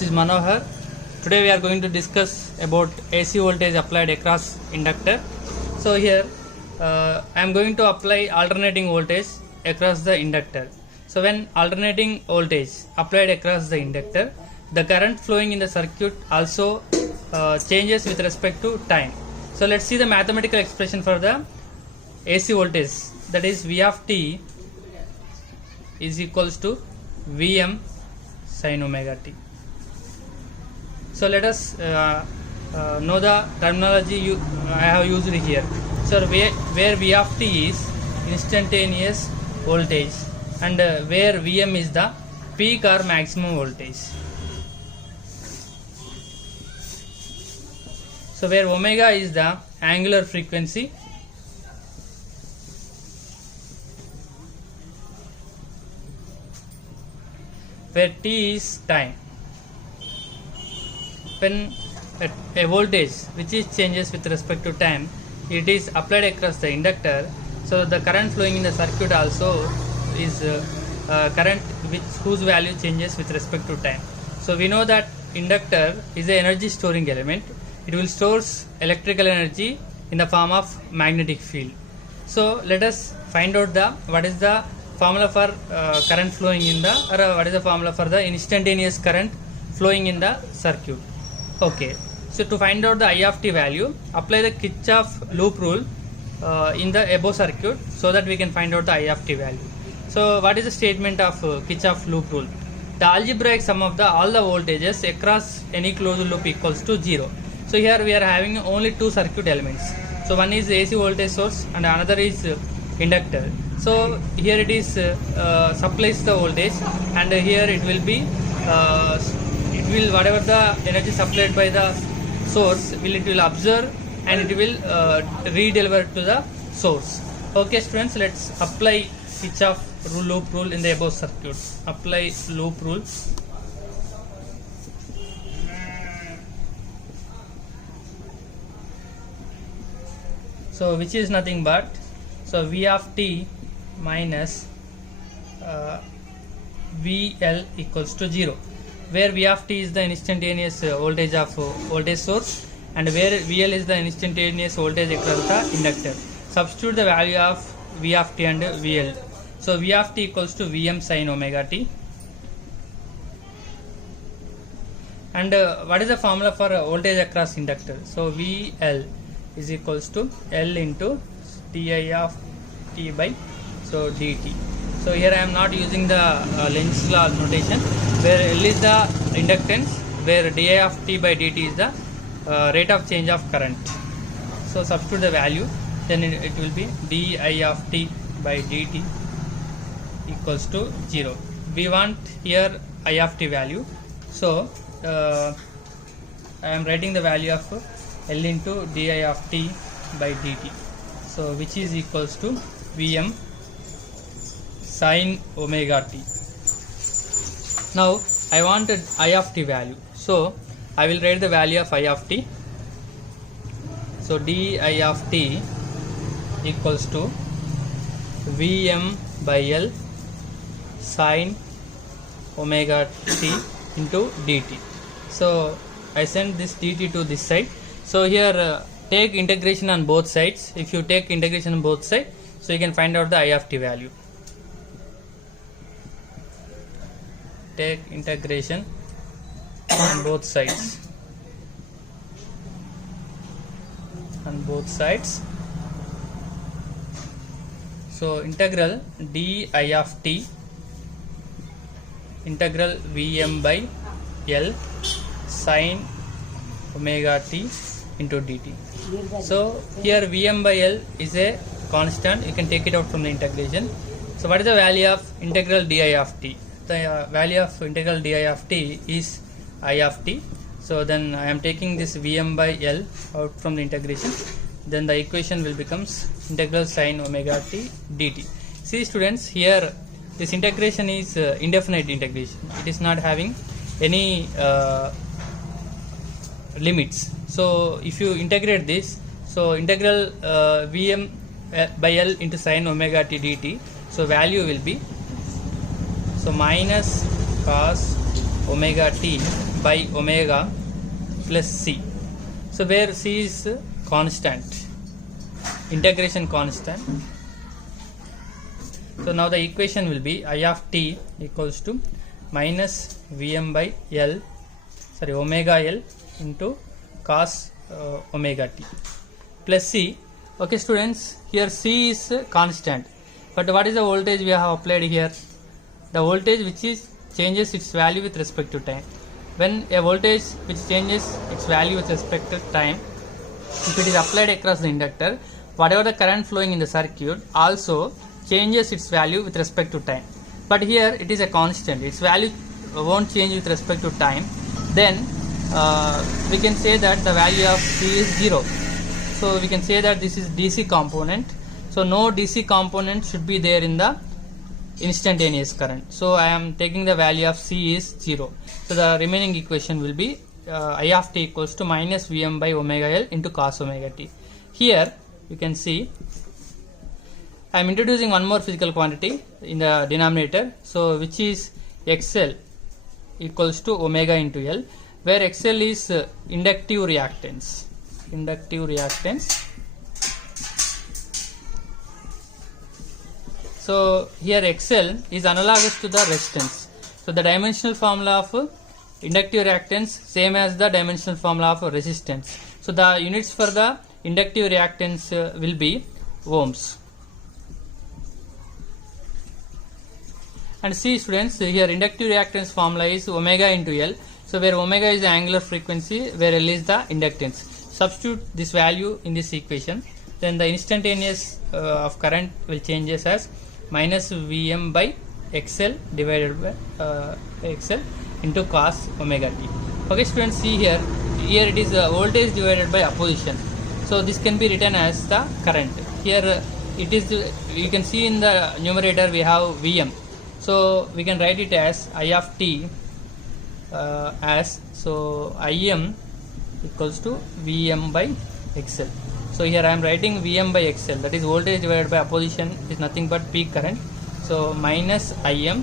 This is Manohar. Today we are going to discuss about AC voltage applied across inductor. So here I am going to apply alternating voltage across the inductor. So when alternating voltage applied across the inductor, the current flowing in the circuit also changes with respect to time. So let's see the mathematical expression for the AC voltage, that is V of t is equals to Vm sin omega t. So let us know the terminology I have used here. So where V of t is instantaneous voltage and where Vm is the peak or maximum voltage. So where omega is the angular frequency, where t is time. When a voltage which is changes with respect to time, it is applied across the inductor, so the current flowing in the circuit also is current whose value changes with respect to time. So we know that inductor is an energy storing element. It will store electrical energy in the form of magnetic field. So let us find out what is the formula for current flowing in the, or what is the formula for the instantaneous current flowing in the circuit. Okay, so to find out the I of t value, apply the Kirchhoff loop rule in the above circuit so that we can find out the I of t value. So what is the statement of Kirchhoff loop rule? The algebraic sum of all the voltages across any closed loop equals to 0. So here we are having only two circuit elements. So one is AC voltage source and another is inductor. So here it is supplies the voltage, and here it will be whatever the energy supplied by the source it will observe and it will re-deliver to the source. Okay students, let's apply Kirchhoff loop rule in the above circuit. Apply loop rule. So which is nothing but V of t minus VL equals to 0, where V of t is the instantaneous voltage of voltage source and where VL is the instantaneous voltage across the inductor. Substitute the value of V of t and VL. So V of t equals to Vm sin omega t. And what is the formula for voltage across inductor? So VL is equals to L into di of t by dt. So here I am not using the Lenz's law notation, where L is the inductance, where di of t by dt is the rate of change of current. So substitute the value, then it will be di of t by dt equals to 0. We want here I of t value, so I am writing the value of L into di of t by dt, so which is equals to Vm sin omega t. Now I wanted I of t value, so I will write the value of I of t. So di of t equals to Vm by L sin omega t into dt. So I send this dt to this side. So here take integration on both sides. If you take integration on both sides, so you can find out the I of t value. Take integration on both sides. So integral di of t integral Vm by L sin omega t into dt. So here Vm by L is a constant, you can take it out from the integration. So what is the value of integral di of t? The value of integral di of t is I of t. So then I am taking this Vm by L out from the integration, then the equation will becomes integral sin omega t dt. See students, here this integration is indefinite integration. It is not having any limits. So if you integrate this, so integral Vm by L into sin omega t dt, so value will be, so minus cos omega t by omega plus c. So where c is constant, integration constant. So now the equation will be I of t equals to minus Vm by L, sorry, omega L into cos omega t plus c. Okay students, here c is constant, but what is the voltage we have applied here? The voltage which is changes its value with respect to time. When a voltage which changes its value with respect to time, if it is applied across the inductor, whatever the current flowing in the circuit also changes its value with respect to time. But here it is a constant, its value won't change with respect to time. Then we can say that the value of C is 0. So we can say that this is DC component. So no DC component should be there in the instantaneous current. So I am taking the value of C is 0. So the remaining equation will be I of t equals to minus Vm by omega L into cos omega t. Here you can see I am introducing one more physical quantity in the denominator, so which is XL equals to omega into L, where XL is inductive reactance. So here XL is analogous to the resistance. So the dimensional formula of inductive reactance same as the dimensional formula of resistance. So the units for the inductive reactance will be ohms. And see students, here inductive reactance formula is omega into L. So where omega is the angular frequency, where L is the inductance. Substitute this value in this equation, then the instantaneous of current will changes as minus Vm by XL divided by XL into cos omega t. Okay students, see here it is voltage divided by opposition. So this can be written as the current. Here it is, you can see in the numerator we have Vm. So we can write it as I of t as, so Im equals to Vm by XL. So here I am writing Vm by XL, that is voltage divided by opposition is nothing but peak current. So minus Im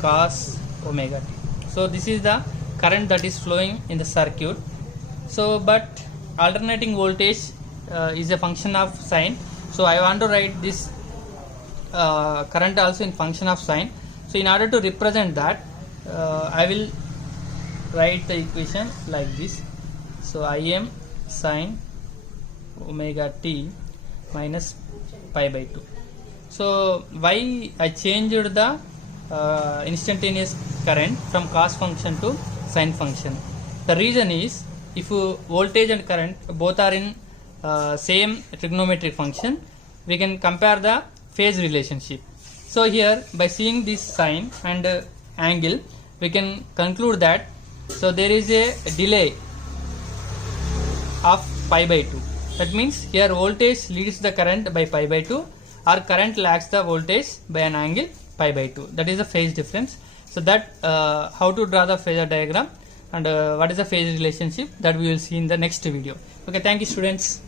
cos omega t. So this is the current that is flowing in the circuit. So but alternating voltage is a function of sign. So I want to write this current also in function of sign. So in order to represent that, I will write the equation like this. So Im sin omega t minus pi by 2. So why I changed the instantaneous current from cos function to sin function? The reason is, if voltage and current both are in same trigonometric function, we can compare the phase relationship. So here by seeing this sign and angle, we can conclude that so there is a delay of pi by 2. That means here voltage leads the current by pi by 2, or current lags the voltage by an angle pi by 2. That is the phase difference. So that how to draw the phasor diagram and what is the phase relationship, that we will see in the next video. Okay, thank you students.